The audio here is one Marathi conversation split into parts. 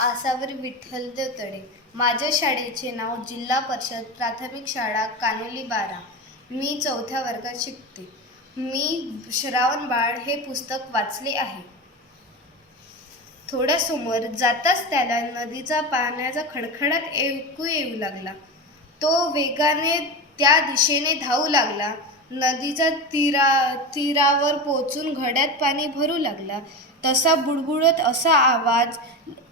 आसावर विठ्ठलदेव तडे. माझ्या शाळेचे नाव जिल्हा परिषद प्राथमिक शाळा कानोली 12. मी 4थ्या वर्गात शिकते. मी श्रावणबाळ हे पुस्तक वाचले आहे. थोड्या समोर जाताच त्याला नदीचा पाण्याचा खडखडाट ऐकू येऊ लागला. तो वेगाने त्या दिशेने धावू लागला. नदीच्या तीरावर पोचून घड्यात पाणी भरू लागला. तसा बुडबुडत असा आवाज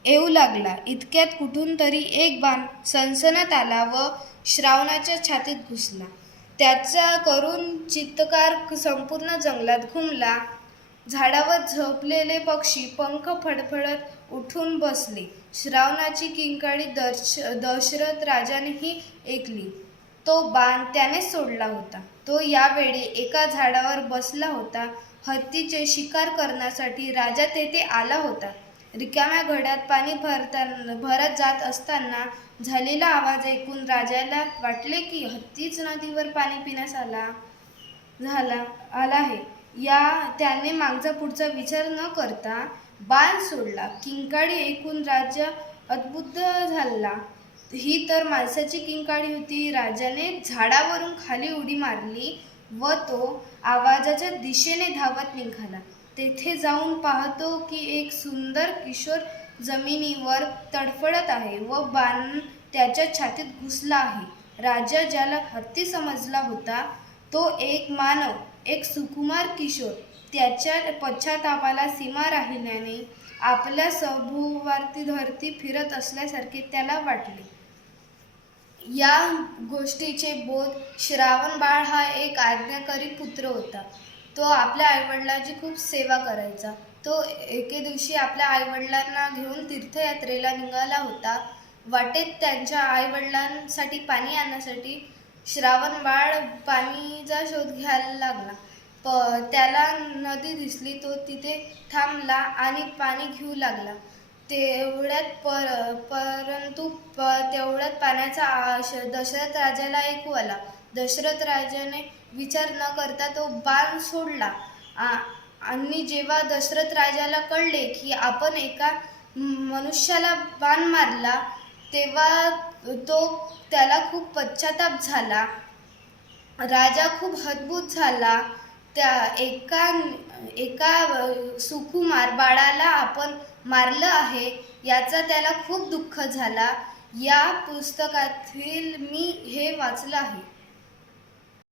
येऊ लागला. इतक्यात कुठून तरी एक बाण सणसणत आला व श्रावणाच्या छातीत घुसला. त्याचा करून चित्कार संपूर्ण जंगलात घुमला. झाडावर झोपलेले पक्षी पंख फडफडत उठून बसले. श्रावणाची किंकाळी दशरथ राजानेही ऐकली. तो बाण त्यानेच सोडला होता. तो यावेळी एका झाडावर बसला होता. हत्तीचे शिकार करण्यासाठी राजा तेथे आला होता. रिकाम्या घड्यात पाणी भरत जात असताना झालेला आवाज ऐकून राजाला वाटले की हत्तीच नदीवर पाणी पिण्यास आला आहे. त्याने मागचा पुढचा विचार न करता बाण सोडला. किंकाळी ऐकून राजा अद्भुत झाला. ही तर माणसाची किंकाळी होती. राजाने झाडावरून खाली उडी मारली व तो आवाजाच्या दिशेने धावत निघाला. तेथे जाऊन पाहतो की एक सुंदर किशोर जमिनीवर तडफडत आहे व बाण त्याच्या छातीत घुसला आहे. राजा ज्याला हत्ती समजला होता तो एक मानव, एक सुकुमार किशोर. त्याच्या पश्चातापाला सीमा राहिल्याने आपल्या सभोवती धरती फिरत असल्यासारखे त्याला वाटले. या गोष्टीचे बोध श्रावणबाळ हा एक आज्ञाकारी पुत्र होता. तो आपल्या आईवडिलांची खूप सेवा करायचा. तो एके दिवशी आपल्या आईवडिलांना घेऊन तीर्थयात्रेला निघाला होता. वाटेत त्यांच्या आईवडिलांसाठी पाणी आणण्यासाठी श्रावणबाळ पाणीचा शोध घ्यायला लागला. त्याला नदी दिसली. तो तिथे थांबला आणि पाणी घेऊ लागला. परंतु तेवढ्यात पाण्याचा दशरथ राजाला ऐकू आला. दशरथ राजाने विचार न करता तो बाण सोडला आणि जेव्हा दशरथ राजाला कळले की आपण एका मनुष्याला बाण मारला तेव्हा त्याला खूप पश्चाताप झाला. राजा खूप हतबूत झाला. त्या एका सुकुमार बाळाला आपण मारलं आहे याचा त्याला खूप दुःख झाला. या पुस्तकातील मी हे वाचलं आहे.